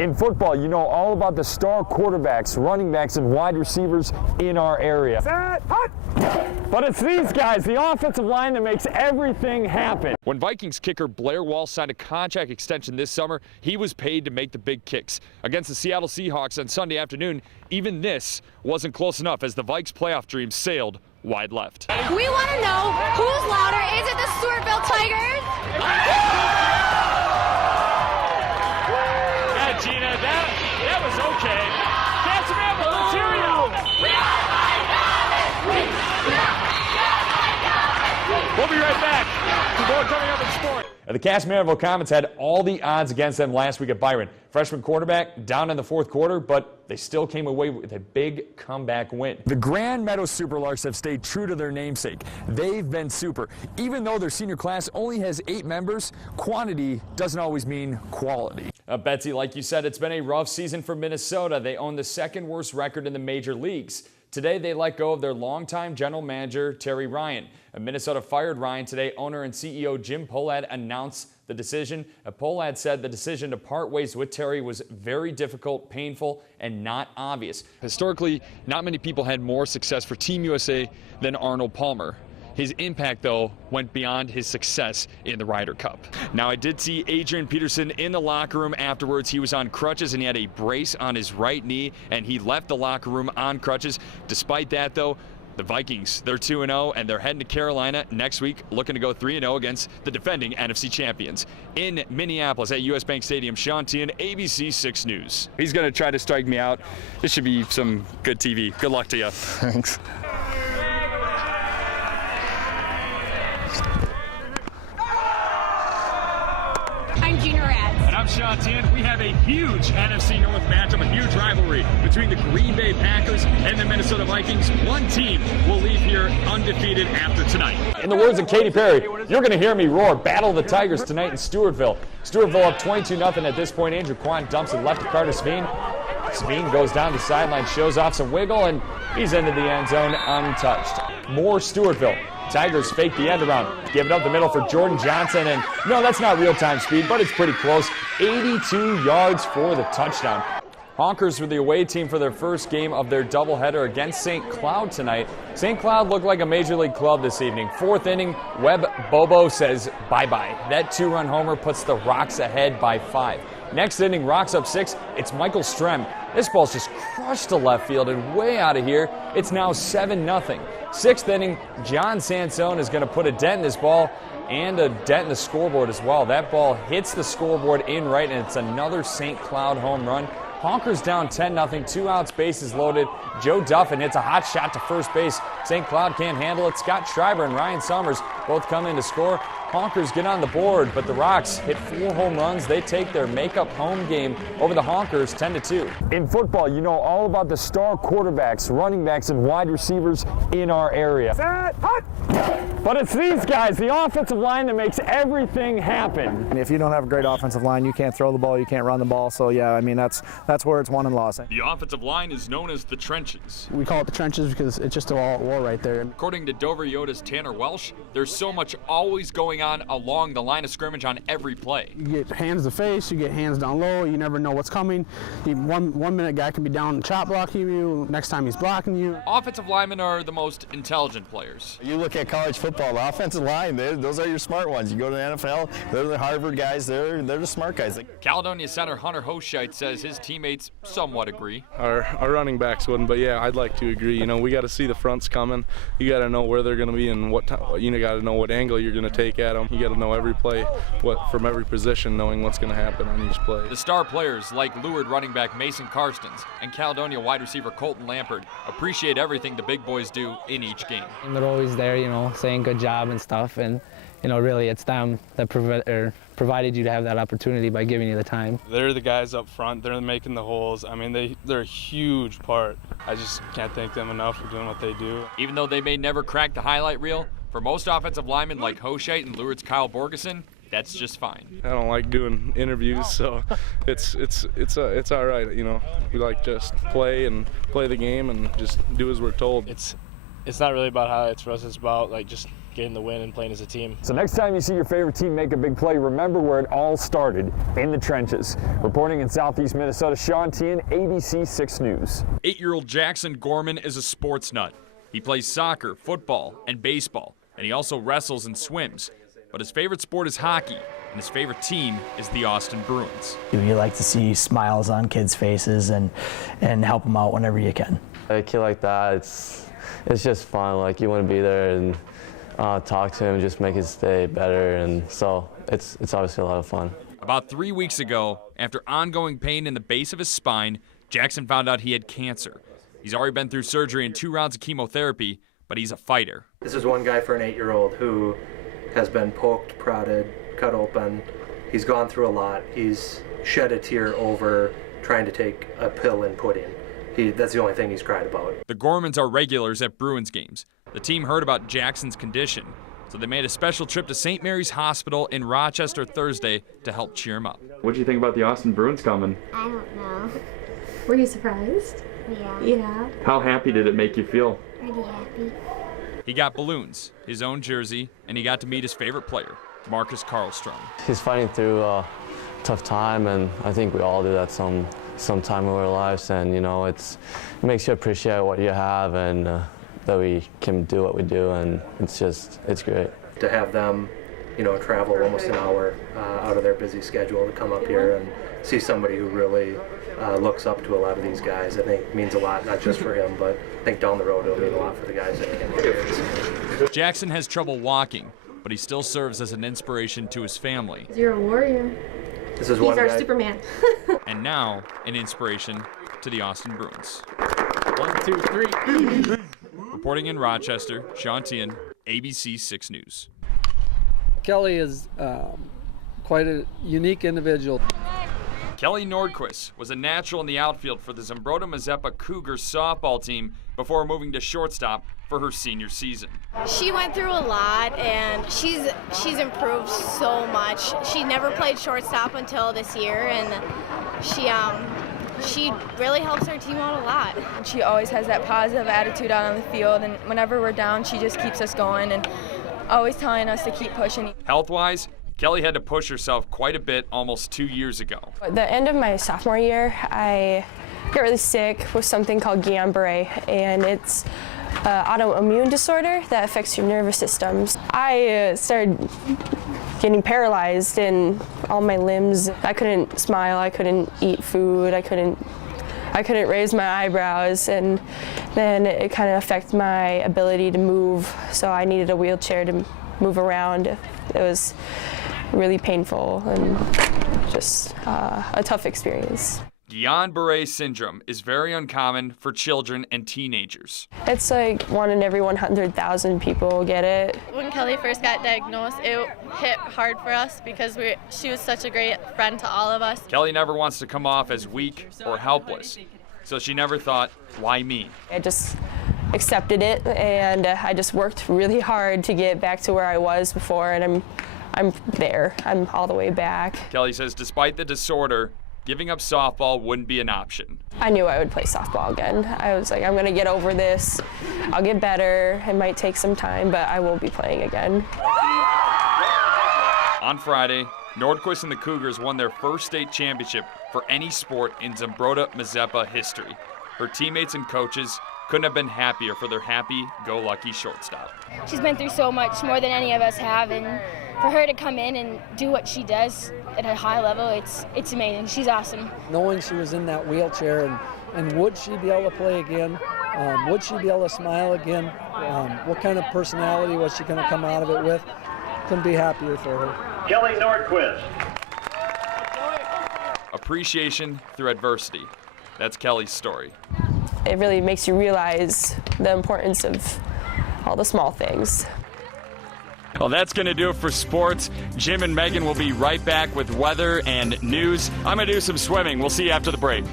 In football, you know all about the star quarterbacks, running backs, and wide receivers in our area. Set, hut! But it's these guys, the offensive line, that makes everything happen. When Vikings kicker Blair Wall signed a contract extension this summer, he was paid to make the big kicks. Against the Seattle Seahawks on Sunday afternoon, even this wasn't close enough as the Vikes' playoff dreams sailed wide left. We want to know who's louder. Is it the Stewartville Tigers? Yeah, Gina, that was okay. Casamigos, let's hear you. We'll be right back. More coming up in sport. The Cass Maryville Comets had all the odds against them last week at Byron. Freshman quarterback down in the fourth quarter, but they still came away with a big comeback win. The Grand Meadows Superlarks have stayed true to their namesake. They've been super. Even though their senior class only has 8 members, quantity doesn't always mean quality. Betsy, like you said, it's been a rough season for Minnesota. They own the second worst record in the major leagues. Today, they let go of their longtime general manager, Terry Ryan. Minnesota fired Ryan today. Owner and CEO Jim Pohlad announced the decision. Pohlad said the decision to part ways with Terry was very difficult, painful, and not obvious. Historically, not many people had more success for Team USA than Arnold Palmer. His impact, though, went beyond his success in the Ryder Cup. Now, I did see Adrian Peterson in the locker room afterwards. He was on crutches and he had a brace on his right knee, and he left the locker room on crutches. Despite that, though, the Vikings, they're 2-0, and they're heading to Carolina next week, looking to go 3-0 against the defending NFC champions. In Minneapolis at US Bank Stadium, Sean Tehan, ABC 6 News. He's going to try to strike me out. This should be some good TV. Good luck to you. Thanks. And I'm Sean Tehan. We have a huge NFC North matchup, a huge rivalry between the Green Bay Packers and the Minnesota Vikings. One team will leave here undefeated after tonight. In the words of Katy Perry, you're going to hear me roar. Battle of the Tigers tonight in Stewartville. Stewartville up 22-0 at this point. Andrew Quan dumps it left to Carter Sveen. Sveen goes down the sideline, shows off some wiggle, and he's into the end zone untouched. More Stewartville. Tigers fake the end around, give it up the middle for Jordan Johnson, and no, that's not real-time speed, but it's pretty close. 82 yards for the touchdown. Honkers were the away team for their first game of their doubleheader against St. Cloud tonight. St. Cloud looked like a major league club this evening. Fourth inning, Webb Bobo says bye-bye. That 2-run homer puts the Rocks ahead by 5. Next inning, Rocks up 6. It's Michael Strem. This ball's just crushed to left field and way out of here. It's now 7-0. Sixth inning, John Sansone is going to put a dent in this ball and a dent in the scoreboard as well. That ball hits the scoreboard in right, and it's another St. Cloud home run. Honkers down 10-0, 2 outs, bases loaded. Joe Duffin hits a hot shot to first base. St. Cloud can't handle it. Scott Schreiber and Ryan Summers both come in to score. Honkers get on the board, but the Rocks hit 4 home runs. They take their makeup home game over the Honkers 10-2. In football, you know all about the star quarterbacks, running backs, and wide receivers in our area. Set, hut! But it's these guys, the offensive line, that makes everything happen. And if you don't have a great offensive line, you can't throw the ball, you can't run the ball. So yeah, I mean that's where it's won and lost. The offensive line is known as the trenches. We call it the trenches because it's just a war right there. According to Dover Yoda's Tanner Welsh, there's so much always going on along the line of scrimmage on every play. You get hands to face, you get hands down low, you never know what's coming. One minute guy can be down and chop blocking you, next time he's blocking you. Offensive linemen are the most intelligent players. You look at college football, the offensive line, those are your smart ones. You go to the NFL, they're the Harvard guys, they're the smart guys. Caledonia center Hunter Hoscheit says his teammates somewhat agree. Our running backs wouldn't, but yeah, I'd like to agree. You know, we got to see the fronts coming. You got to know where they're going to be and what time, you got to know what angle you're going to take at them. You got to know every play, from every position, knowing what's going to happen on each play. The star players like Lured running back Mason Karstens and Caledonia wide receiver Colton Lampard appreciate everything the big boys do in each game. And they're always there, saying good job and stuff, and really it's them that provided you to have that opportunity by giving you the time. They're the guys up front. They're making the holes. I mean, they're a huge part. I just can't thank them enough for doing what they do. Even though they may never crack the highlight reel, for most offensive linemen like Hoscheit and Lured's Kyle Borgeson, that's just fine. I don't like doing interviews, so it's all right. We like just play the game and just do as we're told. It's not really about highlights for us. It's about just getting the win and playing as a team. So next time you see your favorite team make a big play, remember where it all started, in the trenches. Reporting in Southeast Minnesota, Sean Tehan, ABC 6 News. 8-year-old Jackson Gorman is a sports nut. He plays soccer, football, and baseball, and he also wrestles and swims. But his favorite sport is hockey, and his favorite team is the Austin Bruins. You like to see smiles on kids' faces and help them out whenever you can. A kid like that, it's just fun. Like, you want to be there and talk to him, just make his day better, and so it's obviously a lot of fun. About 3 weeks ago, after ongoing pain in the base of his spine, Jackson found out he had cancer. He's already been through surgery and 2 rounds of chemotherapy, but he's a fighter. This is one guy for an 8-year-old who has been poked, prodded, cut open. He's gone through a lot. He's shed a tear over trying to take a pill in pudding. That's the only thing he's cried about. The Gormans are regulars at Bruins games. The team heard about Jackson's condition, so they made a special trip to St. Mary's Hospital in Rochester Thursday to help cheer him up. What do you think about the Austin Bruins coming? I don't know. Were you surprised? Yeah. How happy did it make you feel? Pretty happy. He got balloons, his own jersey, and he got to meet his favorite player, Marcus Karlstrom. He's fighting through a tough time, and I think we all do that some time of our lives, and it makes you appreciate what you have, and that we can do what we do, and it's great. To have them, travel almost an hour out of their busy schedule to come up here and see somebody who really looks up to a lot of these guys, I think means a lot, not just for him, but I think down the road it'll mean a lot for the guys that came here. Jackson has trouble walking, but he still serves as an inspiration to his family. You're a warrior. This is He's our Superman. And now, an inspiration to the Austin Bruins. 1, 2, 3. Reporting in Rochester, Sean Tehan, ABC 6 News. Kelly is quite a unique individual. Kelly Nordquist was a natural in the outfield for the Zumbrota-Mazeppa Cougars softball team before moving to shortstop for her senior season. She went through a lot, and she's improved so much. She never played shortstop until this year, and she really helps our team out a lot. She always has that positive attitude out on the field, and whenever we're down, she just keeps us going and always telling us to keep pushing. Health-wise, Kelly had to push herself quite a bit almost 2 years ago. At the end of my sophomore year, I got really sick with something called Guillain-Barré, and it's an autoimmune disorder that affects your nervous systems. I started getting paralyzed in all my limbs. I couldn't smile, I couldn't eat food, I couldn't raise my eyebrows, and then it kind of affected my ability to move, so I needed a wheelchair to move around. It was really painful and just a tough experience. Guillain-Barré syndrome is very uncommon for children and teenagers. It's like 1 in every 100,000 people get it. When Kelly first got diagnosed, it hit hard for us because she was such a great friend to all of us. Kelly never wants to come off as weak or helpless, so she never thought, why me? I just accepted it, and I just worked really hard to get back to where I was before, and I'm there. I'm all the way back. Kelly says despite the disorder, giving up softball wouldn't be an option. I knew I would play softball again. I was like, I'm gonna get over this. I'll get better. It might take some time, but I will be playing again. On Friday, Nordquist and the Cougars won their first state championship for any sport in Zumbrota-Mazeppa history. Her teammates and coaches couldn't have been happier for their happy-go-lucky shortstop. She's been through so much, more than any of us have, and for her to come in and do what she does at a high level, it's amazing. She's awesome. Knowing she was in that wheelchair, and would she be able to play again? Would she be able to smile again? What kind of personality was she going to come out of it with? Couldn't be happier for her. Kelly Nordquist. Appreciation through adversity. That's Kelly's story. It really makes you realize the importance of all the small things. Well, that's going to do it for sports. Jim and Megan will be right back with weather and news. I'm going to do some swimming. We'll see you after the break.